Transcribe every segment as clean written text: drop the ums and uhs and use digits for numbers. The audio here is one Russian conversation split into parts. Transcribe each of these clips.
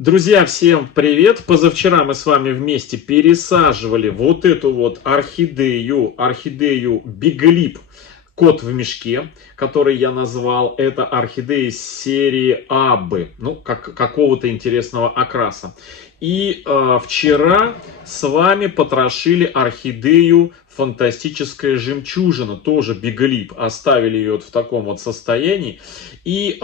Друзья, всем привет! Позавчера мы с вами вместе пересаживали вот эту вот орхидею Биглип, кот в мешке, который я назвал. Это орхидея из серии Абы, ну, какого-то интересного окраса. И вчера с вами потрошили орхидею фантастическая жемчужина, тоже Биглип. Оставили ее вот в таком вот состоянии. И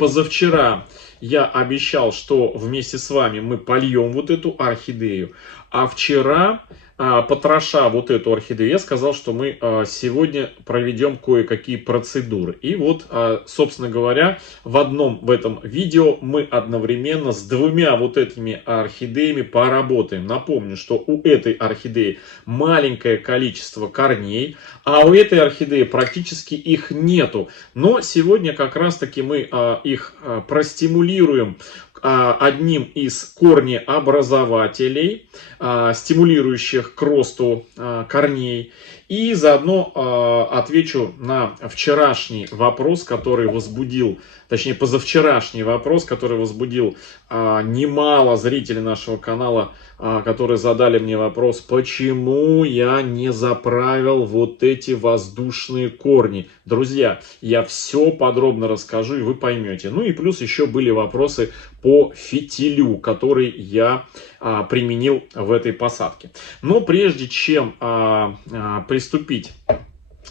позавчера я обещал, что вместе с вами мы польем вот эту орхидею. А вчера, потроша вот эту орхидею, я сказал, что мы сегодня проведем кое-какие процедуры. И вот, собственно говоря, в этом видео мы одновременно с двумя вот этими орхидеями поработаем. Напомню, что у этой орхидеи маленькое количество корней, а у этой орхидеи практически их нету. Но сегодня как раз таки мы их простимулируем одним из корнеобразователей, стимулирующих к росту корней. И заодно отвечу на вчерашний вопрос, который возбудил, точнее позавчерашний вопрос, который возбудил немало зрителей нашего канала, которые задали мне вопрос, почему я не заправил вот эти воздушные корни. Друзья, я все подробно расскажу, и вы поймете. Ну и плюс еще были вопросы по фитилю, который я применил в этой посадке. Но прежде чем приступить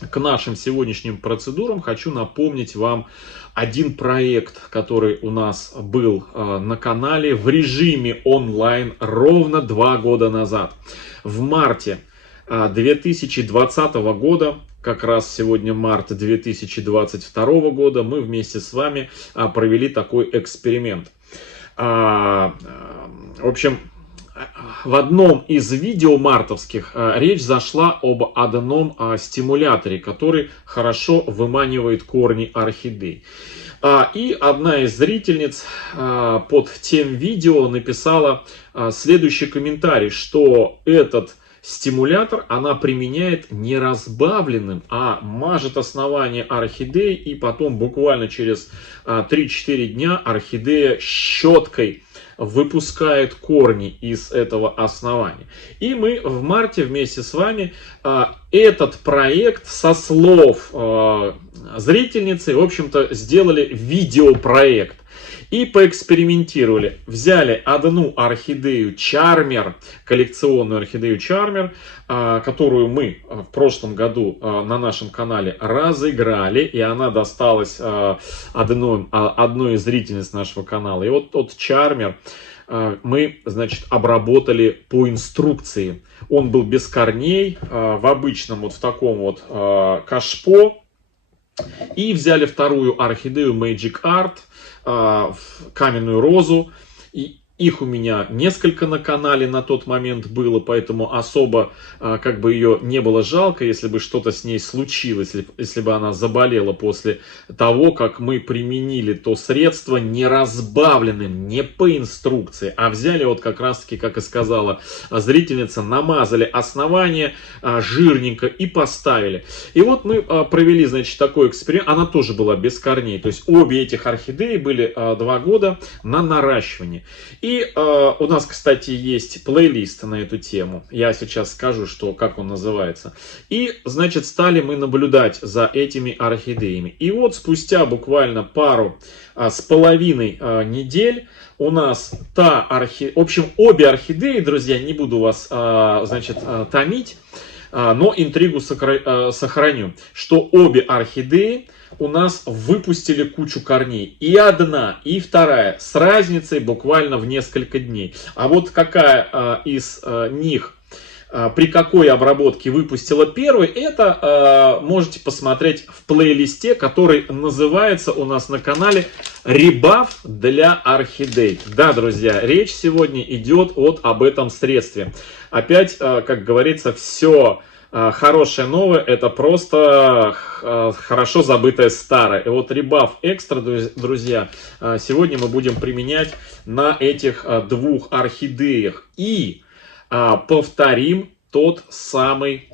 к нашим сегодняшним процедурам, хочу напомнить вам один проект, который у нас был на канале в режиме онлайн ровно 2 года назад. В марте 2020 года, как раз сегодня март 2022 года, мы вместе с вами провели такой эксперимент. В общем, в одном из видео мартовских речь зашла об одном стимуляторе, который хорошо выманивает корни орхидей. И одна из зрительниц под тем видео написала следующий комментарий, что этот стимулятор она применяет не разбавленным, а мажет основание орхидеи, и потом буквально через 3-4 дня орхидея щеткой выпускает корни из этого основания. И мы в марте вместе с вами этот проект со слов зрительницы, в общем-то, сделали видеопроект. И поэкспериментировали. Взяли одну орхидею Чармер, коллекционную орхидею Чармер, которую мы в прошлом году на нашем канале разыграли. И она досталась одной из зрительниц нашего канала. И вот тот Чармер мы, значит, обработали по инструкции. Он был без корней, в обычном вот в таком вот кашпо. И взяли вторую орхидею Magic Art, каменную розу. И их у меня несколько на канале на тот момент было, поэтому особо как бы ее не было жалко, если бы что-то с ней случилось, если бы она заболела после того, как мы применили то средство не разбавленным, не по инструкции, а взяли вот как раз таки, как и сказала зрительница, намазали основание жирненько и поставили. И вот мы провели, значит, такой эксперимент, она тоже была без корней, то есть обе этих орхидеи были 2 года на наращивание. И у нас, кстати, есть плейлист на эту тему. Я сейчас скажу, как он называется. И, значит, стали мы наблюдать за этими орхидеями. И вот спустя буквально пару с половиной недель у нас в общем, обе орхидеи, друзья, не буду вас, значит, томить, но интригу сохраню, что обе орхидеи у нас выпустили кучу корней. И одна, и вторая с разницей буквально в несколько дней. А вот какая из них при какой обработке выпустила первой, это можете посмотреть в плейлисте, который называется у нас на канале «Ребаф для орхидей». Да, друзья, речь сегодня идет вот об этом средстве. Опять, как говорится, все хорошее новое, это просто хорошо забытое старое. И вот Ребаф Экстра, друзья, сегодня мы будем применять на этих двух орхидеях. И повторим тот самый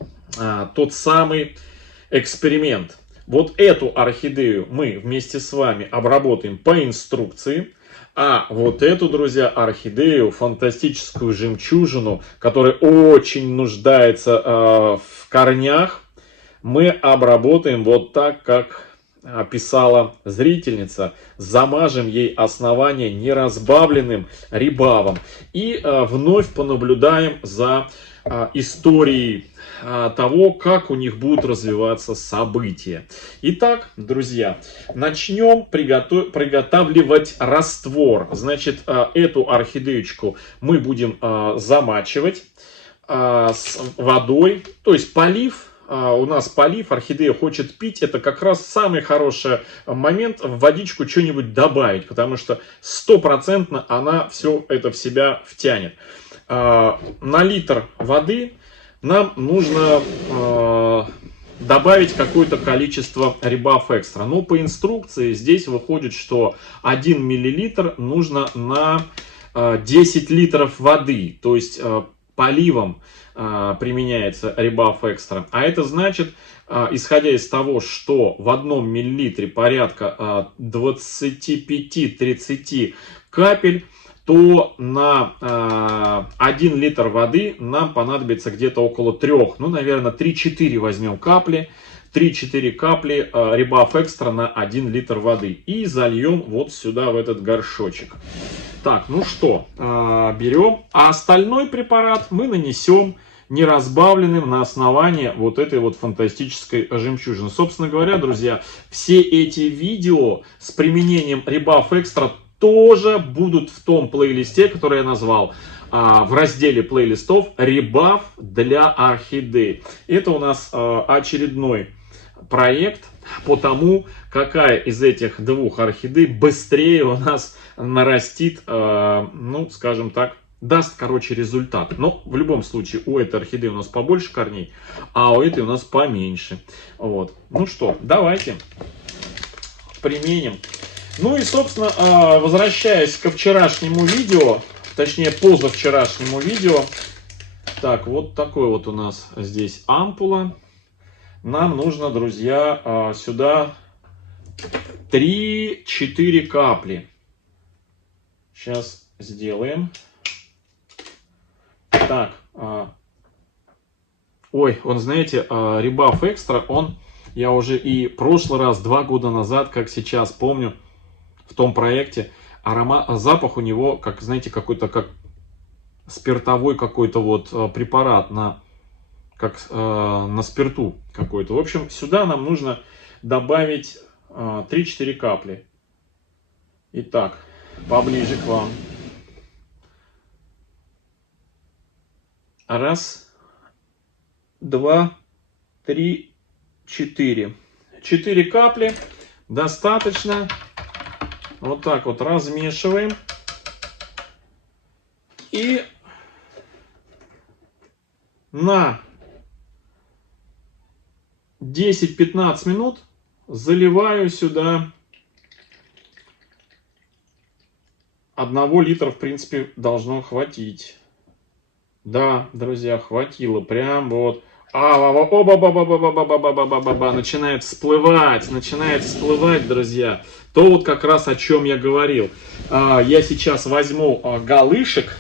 эксперимент. Вот эту орхидею мы вместе с вами обработаем по инструкции. А вот эту, друзья, орхидею, фантастическую жемчужину, которая очень нуждается в корнях, мы обработаем вот так, как описала зрительница. Замажем ей основание неразбавленным рибавом. И вновь понаблюдаем за историей того, как у них будут развиваться события. Итак, друзья, начнем приготавливать раствор. Значит, эту орхидеечку мы будем замачивать с водой, то есть полив. У нас полив, орхидея хочет пить, это как раз самый хороший момент в водичку что-нибудь добавить, потому что стопроцентно она все это в себя втянет. На литр воды нам нужно добавить какое-то количество Rebuff Extra. Но по инструкции здесь выходит, что 1 мл нужно на 10 литров воды, то есть поливом применяется Rebuff Extra. А это значит, исходя из того, что в 1 миллилитре порядка 25-30 капель, то на 1 литр воды нам понадобится где-то около 3, ну, наверное, 3-4 возьмем капли. 3-4 капли Rebuff Extra на 1 литр воды. И зальем вот сюда, в этот горшочек. Так, ну что, берем. А остальной препарат мы нанесем неразбавленным на основание вот этой вот фантастической жемчужины. Собственно говоря, друзья, все эти видео с применением Rebuff Extra тоже будут в том плейлисте, который я назвал в разделе плейлистов Rebuff для орхидей. Это у нас очередной проект по тому, какая из этих двух орхидей быстрее у нас нарастит, ну, скажем так, даст, короче, результат. Но в любом случае у этой орхидеи у нас побольше корней, а у этой у нас поменьше. Вот. Ну что, давайте применим. Ну и, собственно, возвращаясь ко вчерашнему видео, точнее позавчерашнему видео. Так, вот такой вот у нас здесь ампула. Нам нужно, друзья, сюда 3-4 капли. Сейчас сделаем. Так, ой, он, знаете, Rebuff Extra, он, я уже и прошлый раз, 2 года назад, как сейчас помню, в том проекте, запах у него, как, знаете, какой-то, как спиртовой какой-то вот препарат, как на спирту какой-то. В общем, сюда нам нужно добавить 3-4 капли. Итак, поближе к вам. Раз, два, три, 4. 4 капли достаточно. Вот так вот размешиваем. И на 10-15 минут заливаю сюда 1 литра, в принципе, должно хватить. Да, друзья, хватило. Прям вот. Начинает всплывать, друзья. То вот как раз о чем я говорил. Я сейчас возьму галышек.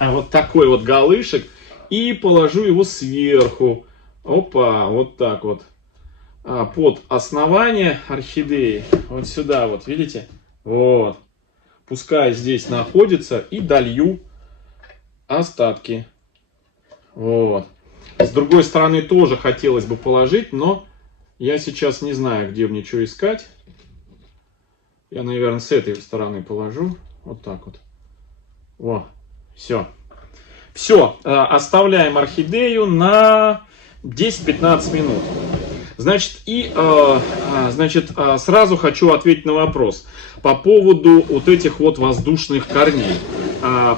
Вот такой вот галышек. И положу его сверху. Опа, вот так вот. Под основание орхидеи. Вот сюда вот, видите? Вот. Пускай здесь находится. И долью остатки. Вот. С другой стороны тоже хотелось бы положить, но я сейчас не знаю, где мне что искать. Я, наверное, с этой стороны положу. Вот так вот. Во. Все. Все. Оставляем орхидею на 10-15 минут. Значит, сразу хочу ответить на вопрос по поводу вот этих вот воздушных корней.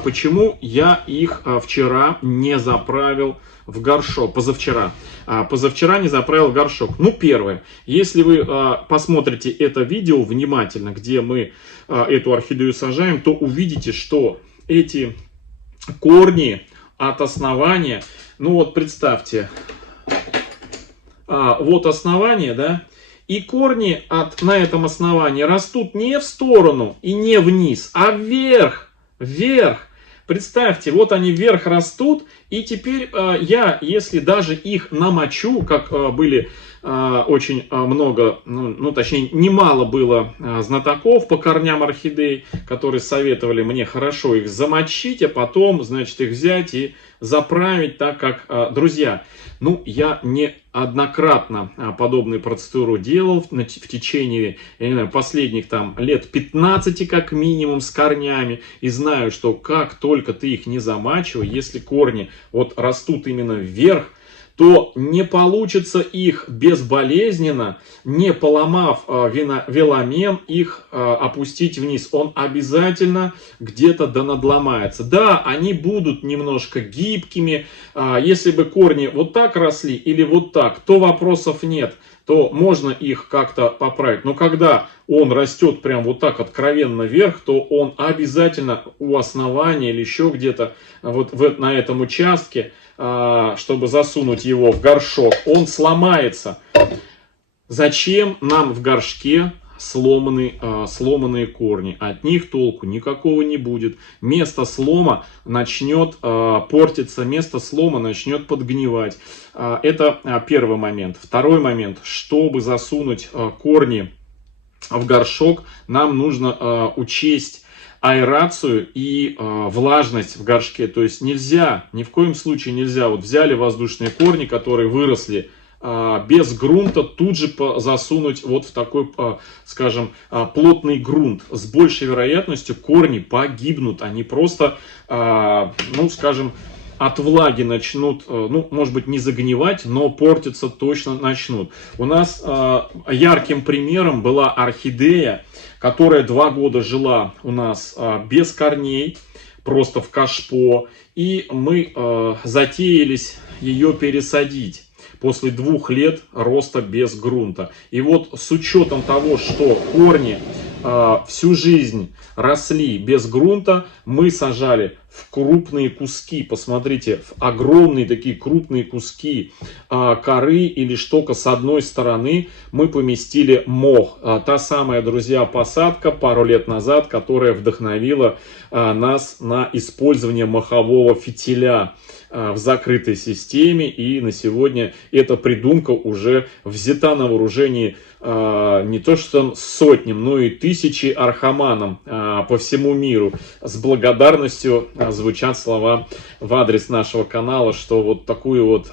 Почему я их вчера не заправил в горшок, позавчера не заправил в горшок. Ну, первое, если вы посмотрите это видео внимательно, где мы эту орхидею сажаем, то увидите, что эти корни от основания, ну вот представьте, вот основание, да, И корни на этом основании растут не в сторону и не вниз, а вверх. Вверх. Представьте, вот они вверх растут, и теперь я, если даже их намочу, как были очень много, точнее, немало было знатоков по корням орхидей, которые советовали мне хорошо их замочить, а потом, значит, их взять и заправить так, как друзья. Я неоднократно подобную процедуру делал в течение, я не знаю, последних лет 15 как минимум с корнями. И знаю, что как только ты их не замачивай, если корни вот растут именно вверх, то не получится их безболезненно, не поломав веломен, их опустить вниз. Он обязательно где-то надломается. Да, они будут немножко гибкими. Если бы корни вот так росли или вот так, то вопросов нет. То можно их как-то поправить. Но когда он растет прям вот так откровенно вверх, то он обязательно у основания или еще где-то вот на этом участке, чтобы засунуть его в горшок, он сломается. Зачем нам в горшке сломанные корни? От них толку никакого не будет. Место слома начнет портиться, место слома начнет подгнивать. Это первый момент. Второй момент. Чтобы засунуть корни в горшок, нам нужно учесть аэрацию и влажность в горшке. То есть нельзя, ни в коем случае нельзя, вот взяли воздушные корни, которые выросли без грунта, тут же засунуть вот в такой, скажем, плотный грунт. С большей вероятностью корни погибнут, они просто, скажем, от влаги начнут, может быть, не загнивать, но портиться точно начнут. У нас ярким примером была орхидея, которая 2 года жила у нас без корней, просто в кашпо. И мы затеялись ее пересадить после 2 лет роста без грунта. И вот с учетом того, что корни всю жизнь росли без грунта, мы сажали в крупные куски, посмотрите, в огромные такие крупные куски коры или штока с одной стороны мы поместили мох. Та самая, друзья, посадка пару лет назад, которая вдохновила нас на использование мохового фитиля в закрытой системе, и на сегодня эта придумка уже взята на вооружение не то что сотням, но и тысячи архаманам по всему миру. С благодарностью звучат слова в адрес нашего канала, что вот такую вот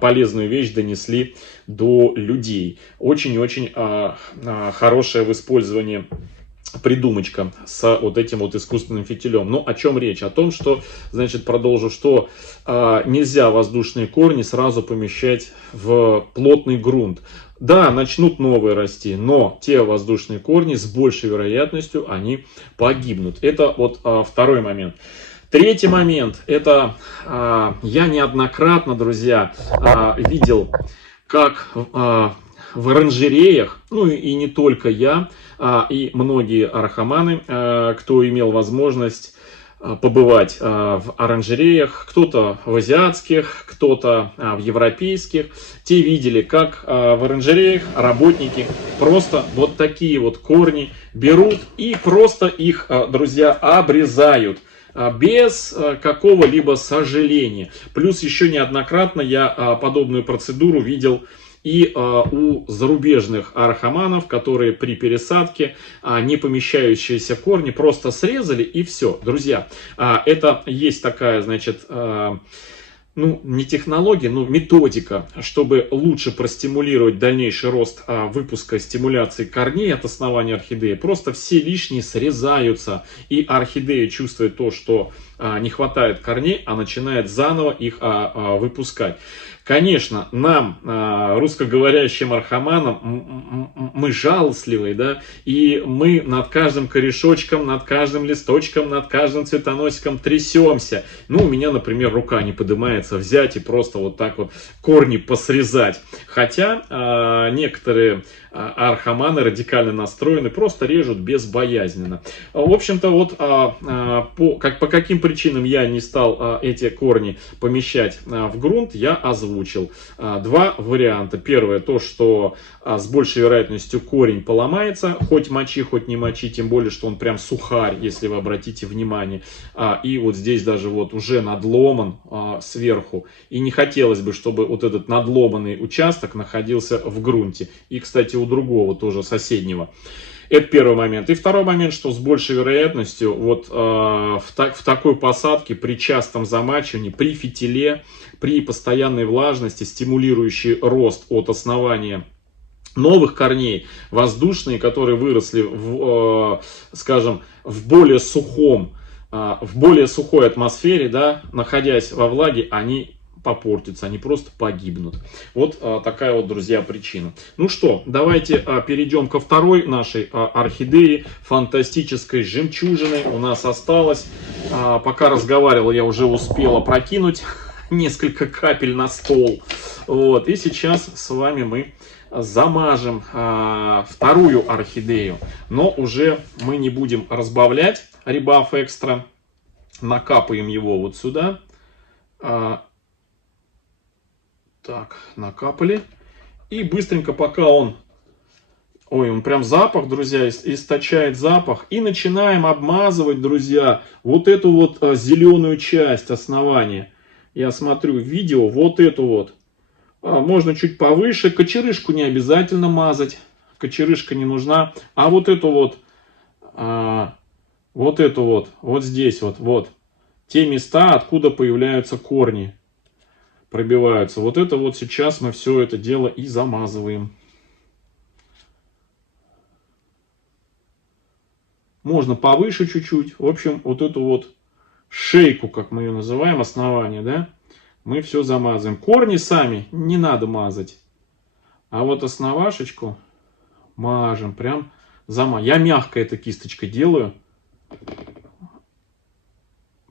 полезную вещь донесли до людей. Очень-очень хорошее в использовании придумочка с вот этим вот искусственным фитилем. О чем речь? О том, что, значит, продолжу, что нельзя воздушные корни сразу помещать в плотный грунт. Да, начнут новые расти, но те воздушные корни с большей вероятностью они погибнут. Это вот второй момент. Третий момент, это я неоднократно, друзья, видел, как в оранжереях, и не только я, и многие архаманы, кто имел возможность побывать в оранжереях, кто-то в азиатских, кто-то в европейских, те видели, как в оранжереях работники просто вот такие вот корни берут и просто их, друзья, обрезают без какого-либо сожаления. Плюс еще неоднократно я подобную процедуру видел и у зарубежных архаманов, которые при пересадке не помещающиеся корни просто срезали и все. Друзья, это есть такая, значит, не технология, но методика, чтобы лучше простимулировать дальнейший рост выпуска стимуляции корней от основания орхидеи. Просто все лишние срезаются, и орхидея чувствует то, что не хватает корней, а начинает заново их выпускать. Конечно, нам, русскоговорящим архаманам, мы жалостливые, да, и мы над каждым корешочком, над каждым листочком, над каждым цветоносиком трясемся. У меня, например, рука не поднимается взять и просто вот так вот корни посрезать. Хотя некоторые архаманы радикально настроены, просто режут безбоязненно. В общем-то, вот по каким причинам я не стал эти корни помещать в грунт, я озвучил. озвучил два варианта. Первое, то, что с большей вероятностью корень поломается, хоть мочи, хоть не мочи, тем более, что он прям сухарь, если вы обратите внимание. И вот здесь даже вот уже надломан сверху. И не хотелось бы, чтобы вот этот надломанный участок находился в грунте. И, кстати, у другого тоже соседнего. Это первый момент. И второй момент, что с большей вероятностью вот в такой посадке при частом замачивании, при фитиле, при постоянной влажности, стимулирующей рост от основания новых корней, воздушные, которые выросли скажем, в более сухой атмосфере, да, находясь во влаге, они попортятся, они просто погибнут. Вот такая вот, друзья, причина. Ну что, давайте перейдем ко второй нашей орхидее, фантастической жемчужиной. У нас осталось, пока разговаривал, я уже успел опрокинуть несколько капель на стол. Вот, и сейчас с вами мы замажем вторую орхидею, но уже мы не будем разбавлять Rebuff Extra, накапаем его вот сюда. Так, накапали. И быстренько, пока он... Ой, он прям запах, друзья, источает запах. И начинаем обмазывать, друзья, вот эту вот зеленую часть основания. Я смотрю видео, вот эту вот. Можно чуть повыше. Кочерышку не обязательно мазать. Кочерышка не нужна. А вот эту вот, вот здесь вот. Те места, откуда появляются корни. Пробиваются. Вот это вот сейчас мы все это дело и замазываем. Можно повыше чуть-чуть. В общем, вот эту вот шейку, как мы ее называем, основание, да, мы все замазываем. Корни сами не надо мазать. А вот основашечку мажем. Прям замазываем. Я мягко этой кисточкой делаю.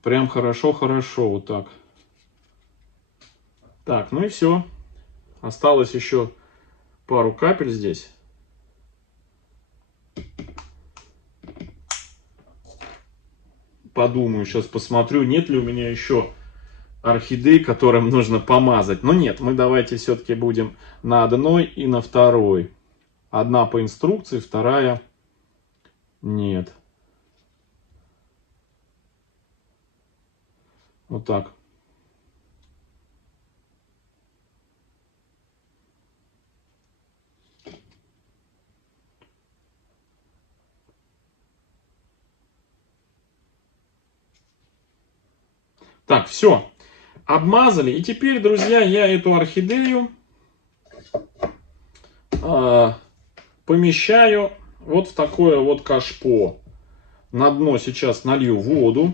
Прям хорошо-хорошо вот так. Так, ну и все. Осталось еще пару капель здесь. Подумаю, сейчас посмотрю, нет ли у меня еще орхидей, которым нужно помазать. Но нет, мы давайте все-таки будем на одной и на второй. Одна по инструкции, вторая нет. Вот так. Так, все. Обмазали. И теперь, друзья, я эту орхидею помещаю вот в такое вот кашпо. На дно сейчас налью воду.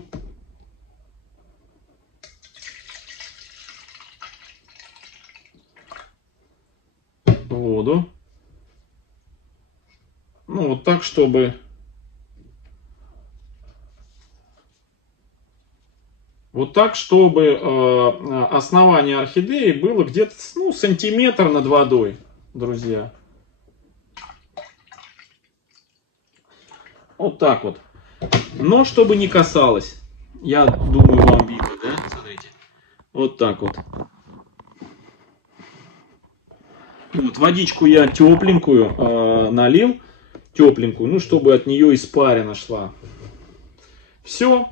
Воду. Ну, вот так, чтобы... Вот так, чтобы основание орхидеи было где-то, ну, сантиметр над водой, друзья. Вот так вот. Но чтобы не касалось. Я думаю, вам видно, да? Смотрите. Вот так вот. Вот водичку я тепленькую налил. Тепленькую, ну, чтобы от нее испарина шла. Все.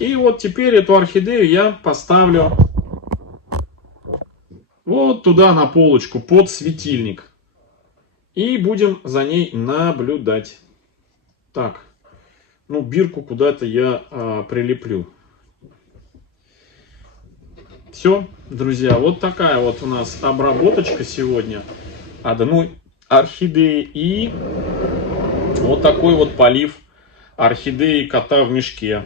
И вот теперь эту орхидею я поставлю вот туда на полочку под светильник. И будем за ней наблюдать. Так, ну бирку куда-то я прилеплю. Все, друзья, вот такая вот у нас обработочка сегодня одной орхидеи. И вот такой вот полив орхидеи кота в мешке.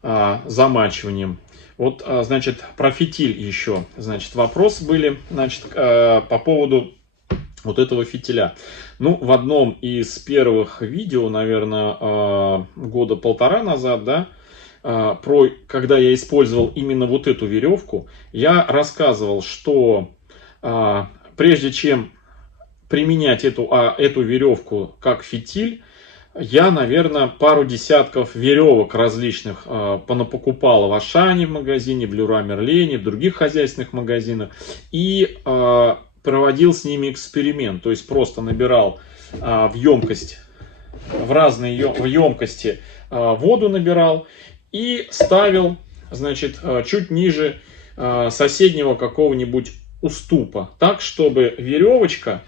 Замачиванием. Вот, значит, про фитиль еще. Значит, вопросы были, значит, по поводу вот этого фитиля. Ну, в одном из первых видео, наверное, года полтора назад, да, когда я использовал именно вот эту веревку, я рассказывал, что прежде чем применять эту веревку как фитиль, я, наверное, пару десятков веревок различных понапокупал в Ашане в магазине, в Леруа Мерлене, в других хозяйственных магазинах. И проводил с ними эксперимент. То есть просто набирал в емкость, в разные в емкости воду набирал и ставил, значит, чуть ниже соседнего какого-нибудь уступа. Так, чтобы веревочку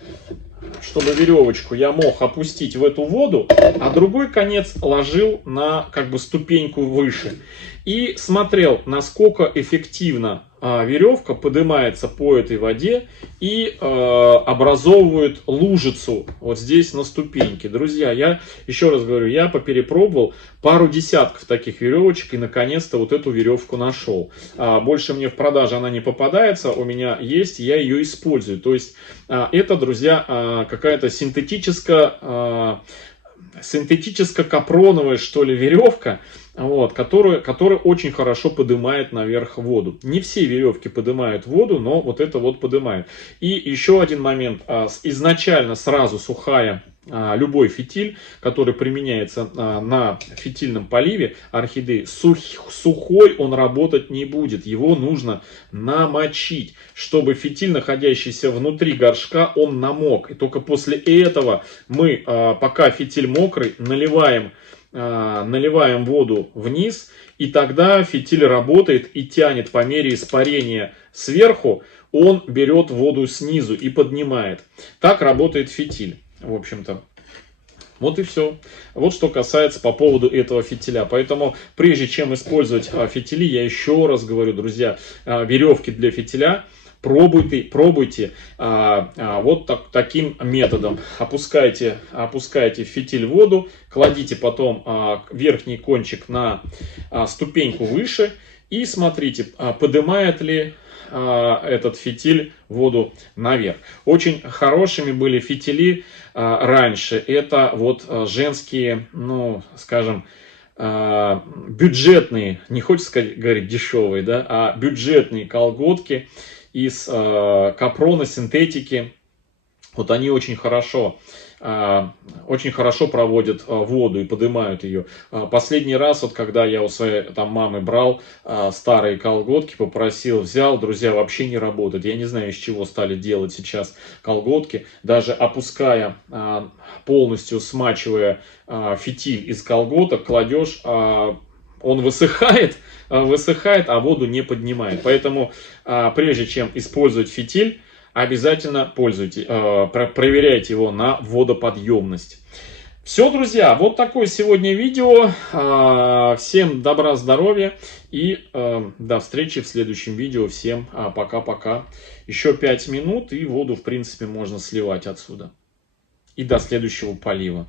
я мог опустить в эту воду, а другой конец ложил на как бы ступеньку выше. И смотрел, насколько эффективно веревка поднимается по этой воде и образовывает лужицу вот здесь на ступеньке. Друзья, я еще раз говорю, я поперепробовал пару десятков таких веревочек и наконец-то вот эту веревку нашел. Больше мне в продаже она не попадается, у меня есть, я ее использую. То есть это, друзья, какая-то синтетическо-капроновая, что ли, веревка, вот, которая очень хорошо поднимает наверх воду. Не все веревки поднимают воду, но вот это вот поднимает. И еще один момент. Изначально сразу сухая любой фитиль, который применяется на фитильном поливе орхидеи, сухой он работать не будет. Его нужно намочить, чтобы фитиль, находящийся внутри горшка, он намок. И только после этого мы, пока фитиль мокрый, наливаем воду вниз, и тогда фитиль работает и тянет по мере испарения сверху, он берет воду снизу и поднимает. Так работает фитиль, в общем-то. Вот и все. Вот что касается по поводу этого фитиля. Поэтому прежде чем использовать фитили, я еще раз говорю, друзья, веревки для фитиля пробуйте вот таким методом. Опускайте фитиль в воду, кладите потом верхний кончик на ступеньку выше и смотрите, поднимает ли этот фитиль воду наверх. Очень хорошими были фитили раньше. Это вот женские, ну, скажем, бюджетные, не хочется говорить дешевые, да, а бюджетные колготки из капрона, синтетики. Вот они очень хорошо проводят воду и поднимают ее. Последний раз, вот когда я у своей там мамы брал старые колготки, попросил, взял, друзья, вообще не работает. Я не знаю, из чего стали делать сейчас колготки. Даже опуская, полностью смачивая фитиль из колготок, кладешь, он высыхает, а воду не поднимает. Поэтому прежде чем использовать фитиль, обязательно проверяйте его на водоподъемность. Все, друзья, вот такое сегодня видео. Всем добра, здоровья и до встречи в следующем видео. Всем пока-пока. Еще 5 минут и воду, в принципе, можно сливать отсюда. И до следующего полива.